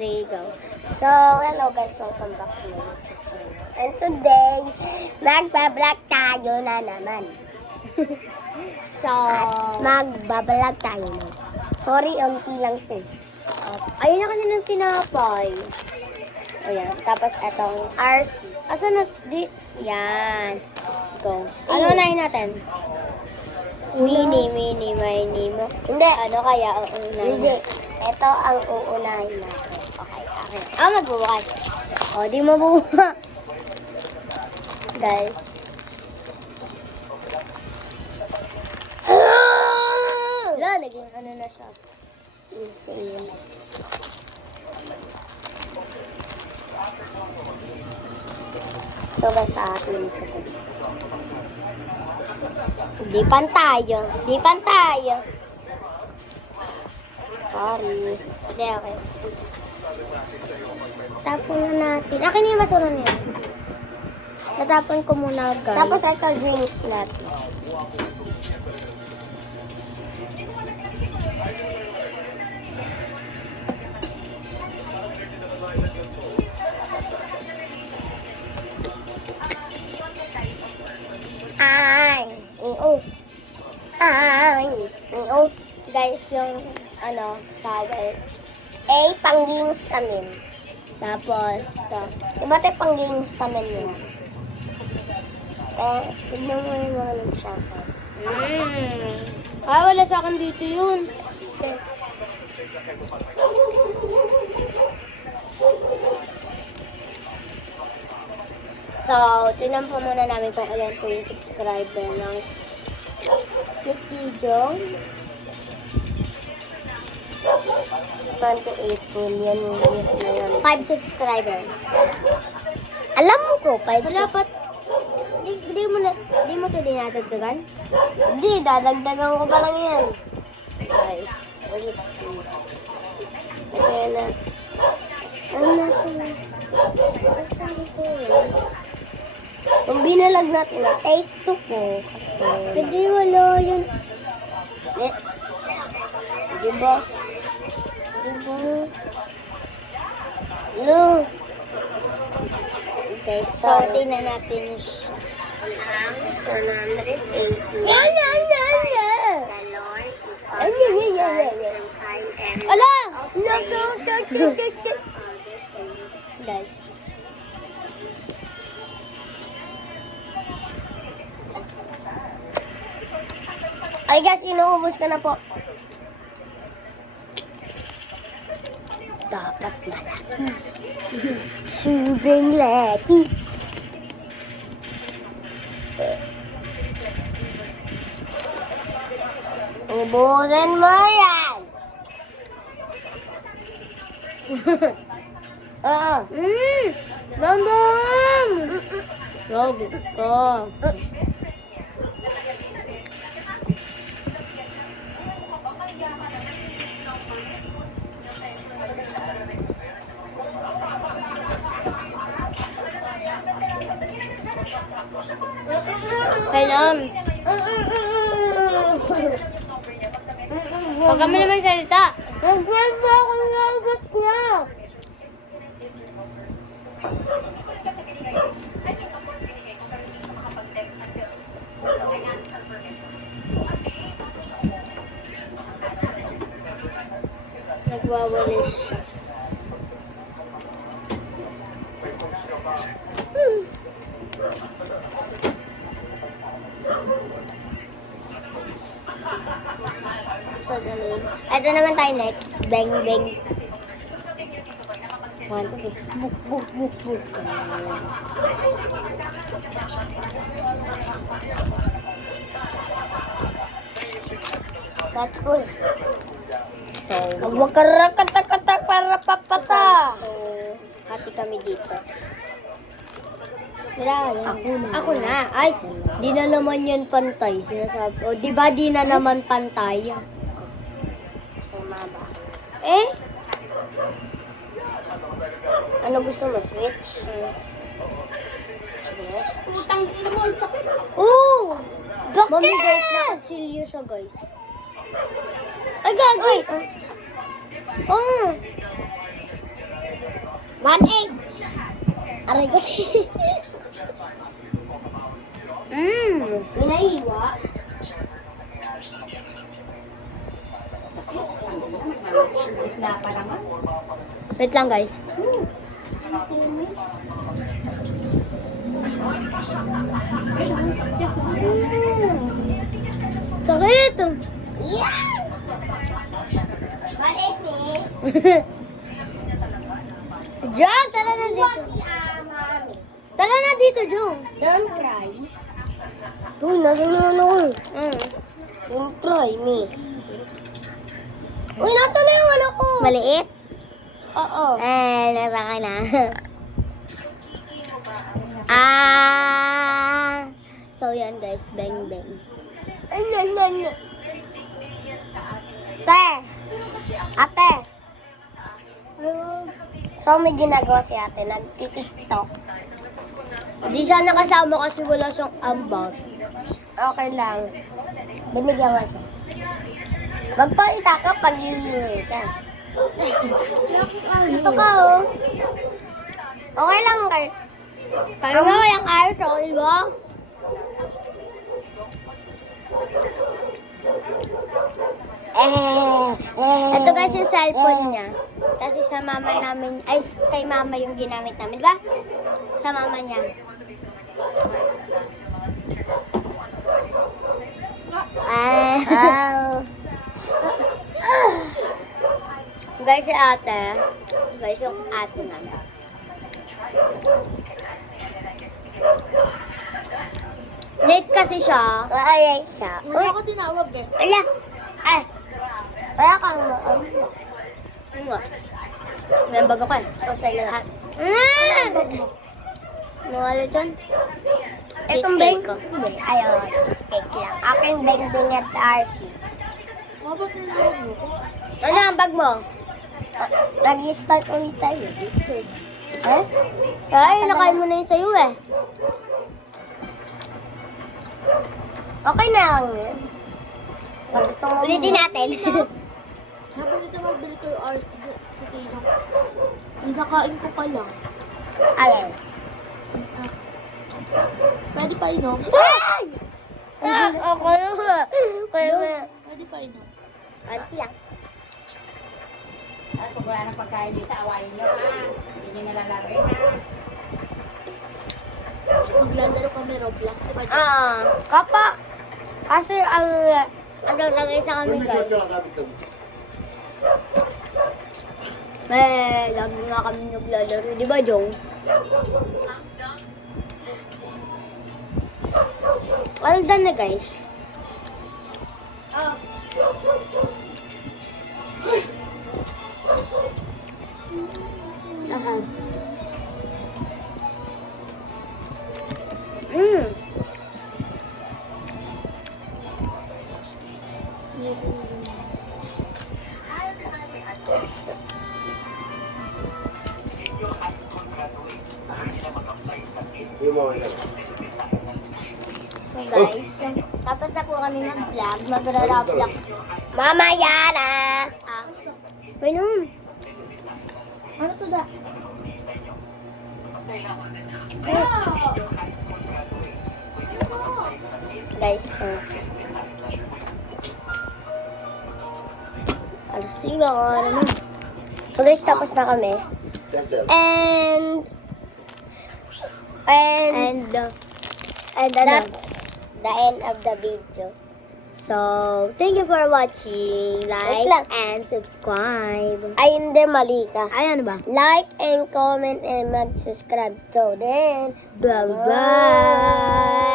There you go. So, hello guys, welcome back to my YouTube channel. And today, magbablog tayo na naman. So, magbablog tayo na. Sorry, unti lang to. Ayun na kasi ng tinapay. Ayan, tapos etong RC. Asan na, yan. Go. Ano unahin natin? Mini mo. Hindi. Ano kaya uunahin? Hindi. Ito ang uunahin natin. Okay, akin. Magbubukas. Di mabubukas. Guys. Wala, naging ano na siya. Insane. So, guys, sa akin ito. Di pantayo. Sorry. Hindi, okay. Tapon na natin. Akin yung basura niya. Natapon ko muna, guys. Tapos ito drinks natin. Guys, yung towel. Pang-games amin. Tapos, ito. Iba tayo pang-games amin yun. Tignan mo yung mga nag-shoutout. Wala sa akin dito yun. Okay. So, tinan po muna namin kung ilan po yung subscriber ng Nikijong. 28 million views na yun. 5 subscribers. Alam ko, 5 Wala pa. Di mo ito dinadagdagan? Hindi, dadagdagan ko pa lang yan. Guys, ulit. Ito yan na. Ano nasa na? Nasaan dito yun? Kung binalag natin na, take 2 po. Kasi... Hindi, wala yun. Diba? No. Okay, so, tingnan natin. 180. Ala! Guys. Ay guys, inuubos ka na po. Dapat malaki. Sobrang laki. Ubusin mo yan. Bambam! Grabe ka. Kailan? Huwag kami naman salita. Nagkwento ako ng lagot niya. Nagwawalis siya. Ito naman tayo next. Bang, bang. 1, 2, 3. Buk, buk, buk, buk. That's cool. So, huwag ka rakatak-katak para papata. So, hati kami dito. Wala yan. Ako na. Ay, di na naman yan pantay. Sinasabi. O, di ba di na naman pantay? Sumaba. Ano gusto mo? Switch? Utang naman sa... Oo! Mami guys, nakachilyo siya guys. Ay, gagawin! One egg. Aray ko. Pinaiwa. Wait lang guys. Sakit! Yeah! Balik eh. Jong, tara na dito. Si Mami. Tara na dito, Jong. Don't cry. Uy, nasa na ano? Don't cry, me. Uy, nasa na yung ano ko? Maliit? Oo. Nabaka na. So yan guys, bang bang. Ano. Te. Ate. So, may ginagawa si ate. Nagtitiktok. Di siya nakasama kasi wala siyang ambag. Okay lang. Binigyan ka siya. Magpakita ka pag hihingi ka. Dito ka, oh. Okay lang, Kurt. Kaya nga yung aerosol, di ba? Ito guys yung cellphone niya. Kasi sa mama namin, ay kay mama yung ginamit namin, di ba? Sa mama niya. Guys, si ate. Guys, yung ate namin. Late kasi siya. Maayay siya. Uy, Ako tinawag eh. ala. Ay. Wala kang maayay. Ano nga? May bago ka. O sa lahat. Nawala dyan. Itong Cheesecake beng. ko. Ayaw, cake lang. Aking beng-beng at RC. Bakit tinawag mo ko? Ano ang bag mo? Nag-start ulit tayo. Eh? Ay, nakain mo na yun sa'yo eh. Okay na lang yun. Pag gusto mo Ulitin natin. Habang ito magbili ko yung RC sa Tina. Inakain ko pa lang. Ayan. Pwede pa inom? Ay! Okay na. Kaya na. Pwede pa inom. Konti lang. At pag wala ng pagkain di sa awayin nyo ha. Hindi nyo nalalaroin ha. Maglalaro kami Roblox. Diba? Kapa. Kasi ang... Naglalagay sa kami guys. Lagi nga kami naglalaro. Di ba, Jong? Well done na guys. Aha. So guys, tapos na po kami mag-vlog. Magra-vlog. Mamaya na. Painom. Ano to da? Guys, alas sila ka naman. So guys, tapos na kami. And that's the end of the video. So, thank you for watching. Wait Like lang. and subscribe. Ay, hindi, mali ka. Ay, ano ba? Like and comment and mag-subscribe. So then, Bye-bye.